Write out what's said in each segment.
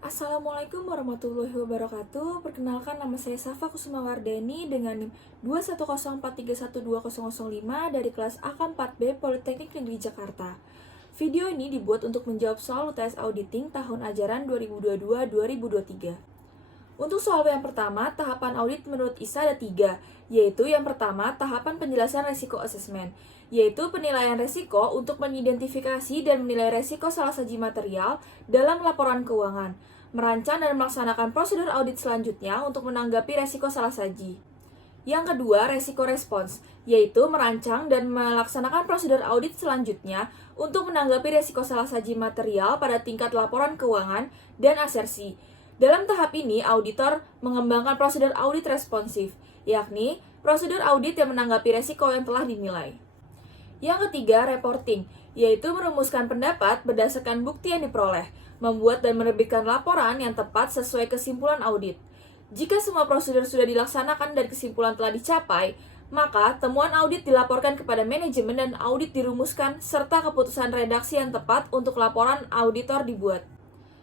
Assalamualaikum warahmatullahi wabarakatuh. Perkenalkan, nama saya Safa Kusumawardani dengan NIM 210431205 dari kelas AK4B Politeknik Negeri Jakarta. Video ini dibuat untuk menjawab soal UTS Auditing tahun ajaran 2022-2023. Untuk soal yang pertama, tahapan audit menurut ISA ada 3, yaitu yang pertama, tahapan penjelasan resiko assessment, yaitu penilaian resiko untuk mengidentifikasi dan menilai resiko salah saji material dalam laporan keuangan, merancang dan melaksanakan prosedur audit selanjutnya untuk menanggapi resiko salah saji. Yang kedua, resiko respons, yaitu merancang dan melaksanakan prosedur audit selanjutnya untuk menanggapi resiko salah saji material pada tingkat laporan keuangan dan asersi. Dalam tahap ini, auditor mengembangkan prosedur audit responsif, yakni prosedur audit yang menanggapi resiko yang telah dinilai. Yang ketiga, reporting, yaitu merumuskan pendapat berdasarkan bukti yang diperoleh, membuat dan menerbitkan laporan yang tepat sesuai kesimpulan audit. Jika semua prosedur sudah dilaksanakan dan kesimpulan telah dicapai, maka temuan audit dilaporkan kepada manajemen dan audit dirumuskan, serta keputusan redaksi yang tepat untuk laporan auditor dibuat.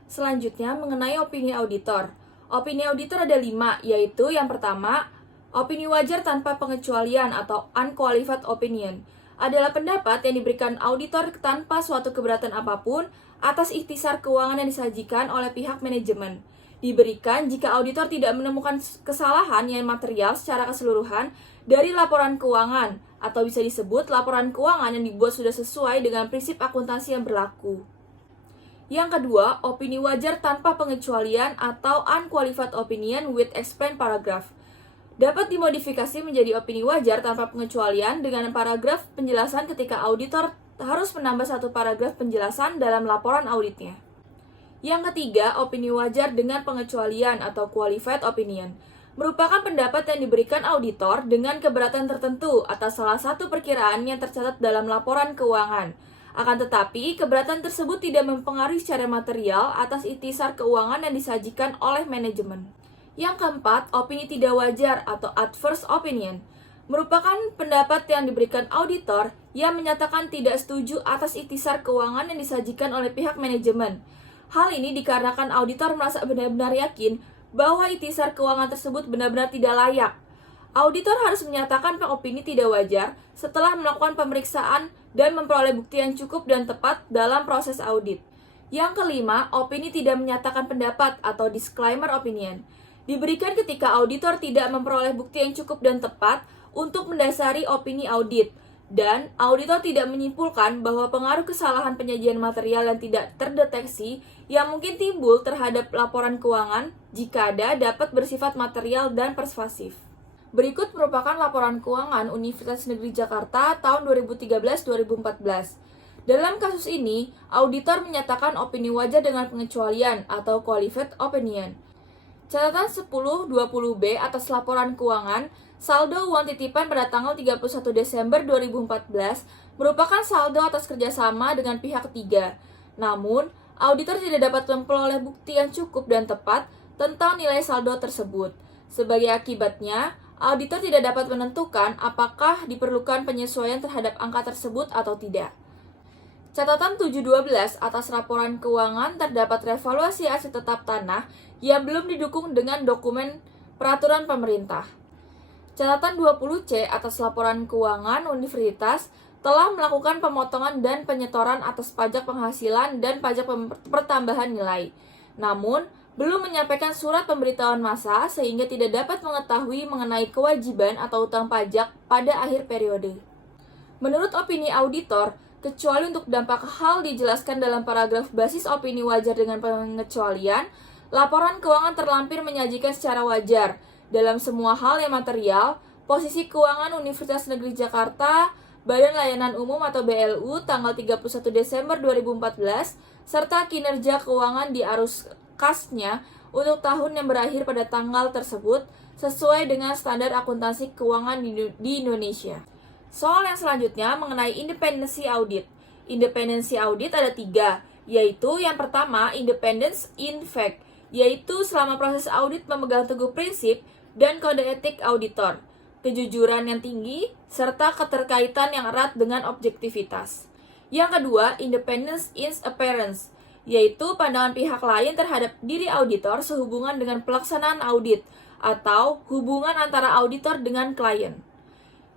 Selanjutnya, mengenai opini auditor. Opini auditor ada 5, yaitu yang pertama, opini wajar tanpa pengecualian atau unqualified opinion. Adalah pendapat yang diberikan auditor tanpa suatu keberatan apapun atas ikhtisar keuangan yang disajikan oleh pihak manajemen. Diberikan jika auditor tidak menemukan kesalahan yang material secara keseluruhan dari laporan keuangan, atau bisa disebut laporan keuangan yang dibuat sudah sesuai dengan prinsip akuntansi yang berlaku. Yang kedua, opini wajar tanpa pengecualian atau unqualified opinion with explain paragraph. Dapat dimodifikasi menjadi opini wajar tanpa pengecualian dengan paragraf penjelasan ketika auditor harus menambah satu paragraf penjelasan dalam laporan auditnya. Yang ketiga, opini wajar dengan pengecualian atau qualified opinion merupakan pendapat yang diberikan auditor dengan keberatan tertentu atas salah satu perkiraan yang tercatat dalam laporan keuangan. Akan tetapi, keberatan tersebut tidak mempengaruhi secara material atas ikhtisar keuangan yang disajikan oleh manajemen. Yang keempat, opini tidak wajar atau adverse opinion merupakan pendapat yang diberikan auditor yang menyatakan tidak setuju atas ikhtisar keuangan yang disajikan oleh pihak manajemen. Hal ini dikarenakan auditor merasa benar-benar yakin bahwa ikhtisar keuangan tersebut benar-benar tidak layak. Auditor harus menyatakan opini tidak wajar setelah melakukan pemeriksaan dan memperoleh bukti yang cukup dan tepat dalam proses audit. Yang kelima, opini tidak menyatakan pendapat atau disclaimer opinion diberikan ketika auditor tidak memperoleh bukti yang cukup dan tepat untuk mendasari opini audit, dan auditor tidak menyimpulkan bahwa pengaruh kesalahan penyajian material yang tidak terdeteksi yang mungkin timbul terhadap laporan keuangan, jika ada, dapat bersifat material dan persuasif. Berikut merupakan laporan keuangan Universitas Negeri Jakarta tahun 2013-2014. Dalam kasus ini, auditor menyatakan opini wajar dengan pengecualian atau qualified opinion. Catatan 10-20B atas laporan keuangan, saldo uang titipan pada tanggal 31 Desember 2014 merupakan saldo atas kerjasama dengan pihak ketiga. Namun, auditor tidak dapat memperoleh bukti yang cukup dan tepat tentang nilai saldo tersebut. Sebagai akibatnya, auditor tidak dapat menentukan apakah diperlukan penyesuaian terhadap angka tersebut atau tidak. Catatan 7.12 atas laporan keuangan terdapat revaluasi aset tetap tanah yang belum didukung dengan dokumen peraturan pemerintah. Catatan 20C atas laporan keuangan universitas telah melakukan pemotongan dan penyetoran atas pajak penghasilan dan pajak pertambahan nilai. Namun, belum menyampaikan surat pemberitahuan massa sehingga tidak dapat mengetahui mengenai kewajiban atau utang pajak pada akhir periode. Menurut opini auditor, kecuali untuk dampak hal dijelaskan dalam paragraf basis opini wajar dengan pengecualian, laporan keuangan terlampir menyajikan secara wajar dalam semua hal yang material, posisi keuangan Universitas Negeri Jakarta, Badan Layanan Umum atau BLU tanggal 31 Desember 2014, serta kinerja keuangan di arus kasnya untuk tahun yang berakhir pada tanggal tersebut sesuai dengan standar akuntansi keuangan di Indonesia. Soal yang selanjutnya mengenai independensi audit. Independensi audit ada 3, yaitu yang pertama, independence in fact, yaitu selama proses audit memegang teguh prinsip dan kode etik auditor, kejujuran yang tinggi, serta keterkaitan yang erat dengan objektivitas. Yang kedua, independence in appearance, yaitu pandangan pihak lain terhadap diri auditor sehubungan dengan pelaksanaan audit atau hubungan antara auditor dengan klien.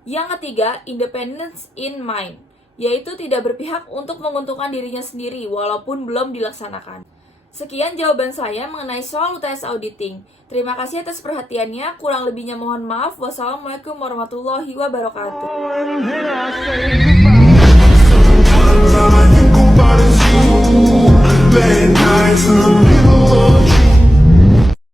Yang ketiga, independence in mind, yaitu tidak berpihak untuk menguntungkan dirinya sendiri walaupun belum dilaksanakan. Sekian jawaban saya mengenai soal UTS Auditing. Terima kasih atas perhatiannya, kurang lebihnya mohon maaf. Wassalamualaikum warahmatullahi wabarakatuh.